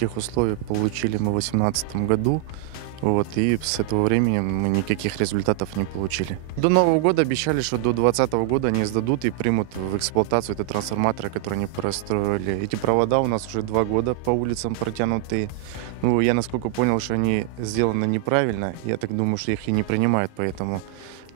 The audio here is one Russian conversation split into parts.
техусловия получили мы в 2018 году. Вот, и с этого времени мы никаких результатов не получили. До Нового года обещали, что до 2020 года они сдадут и примут в эксплуатацию эти трансформаторы, которые они простроили. Эти провода у нас уже 2 года по улицам протянутые. Ну, я насколько понял, что они сделаны неправильно. Я так думаю, что их и не принимают, поэтому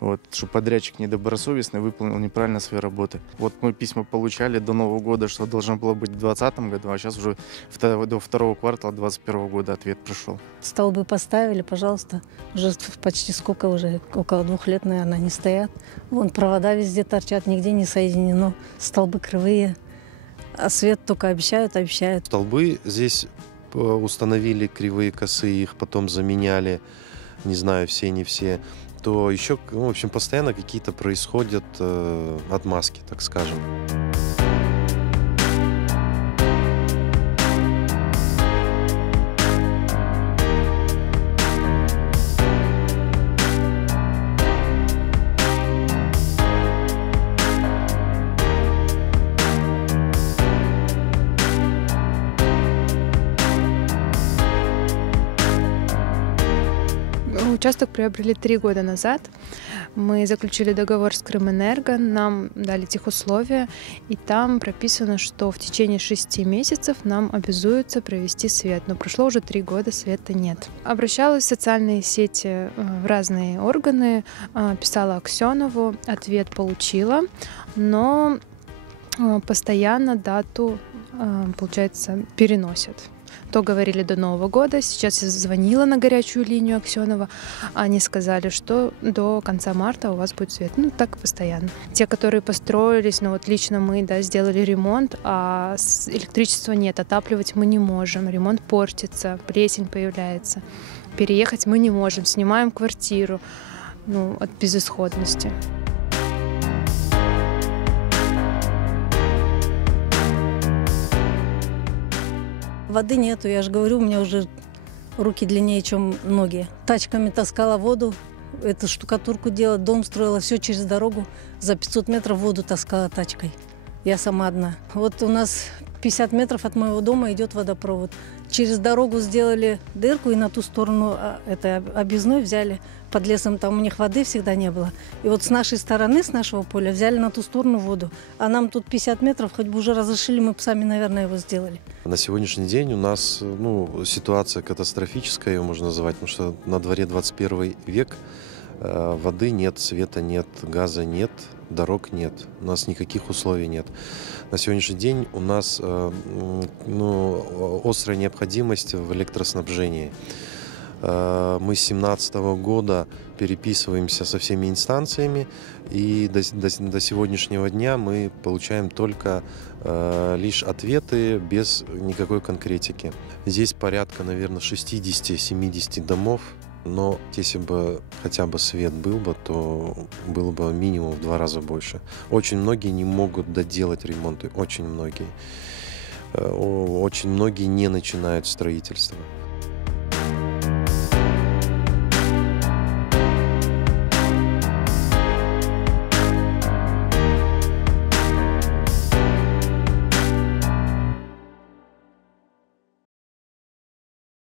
вот, что подрядчик недобросовестный, выполнил неправильно свои работы. Вот мы письма получали до Нового года, что должно было быть в 2020 году, а сейчас уже до второго квартала 2021 года ответ пришел. Столбы поставили, пожалуйста. Уже почти сколько уже, около 2 лет, наверное, они стоят. Вон провода везде торчат, нигде не соединено. Столбы кривые. А свет только обещают, обещают. Столбы здесь установили кривые, косые, их потом заменяли, не знаю, все, не все. То еще, в общем, постоянно какие-то происходят отмазки, так скажем. Участок приобрели 3 года назад. Мы заключили договор с Крымэнерго, нам дали техусловия, и там прописано, что в течение 6 месяцев нам обязуются провести свет. Но прошло уже 3 года, света нет. Обращалась в социальные сети, в разные органы, писала Аксенову, ответ получила, но постоянно дату, получается, переносят. То говорили до Нового года, сейчас я звонила на горячую линию Аксенова, они сказали, что до конца марта у вас будет свет. Ну, так постоянно. Те, которые построились, ну вот лично мы, да, сделали ремонт, а электричества нет, отапливать мы не можем, ремонт портится, плесень появляется. Переехать мы не можем, снимаем квартиру, ну, от безысходности. Воды нету, я же говорю, у меня уже руки длиннее, чем ноги. Тачками таскала воду, эту штукатурку делала, дом строила, все через дорогу. За 500 метров воду таскала тачкой. Я сама одна. Вот у нас 50 метров от моего дома идет водопровод. Через дорогу сделали дырку и на ту сторону это объездной взяли. Под лесом там у них воды всегда не было. И вот с нашей стороны, с нашего поля, взяли на ту сторону воду. А нам тут 50 метров, хоть бы уже разрешили, мы бы сами, наверное, его сделали. На сегодняшний день у нас ситуация катастрофическая, ее можно назвать, потому что на дворе 21 век, воды нет, света нет, газа нет, дорог нет, у нас никаких условий нет. На сегодняшний день у нас острая необходимость в электроснабжении. Мы с 2017 года переписываемся со всеми инстанциями, и до сегодняшнего дня мы получаем только лишь ответы без никакой конкретики. Здесь порядка, наверное, 60-70 домов, но если бы хотя бы свет был бы, то было бы минимум в 2 раза больше. Очень многие не могут доделать ремонты, очень многие. Очень многие не начинают строительство.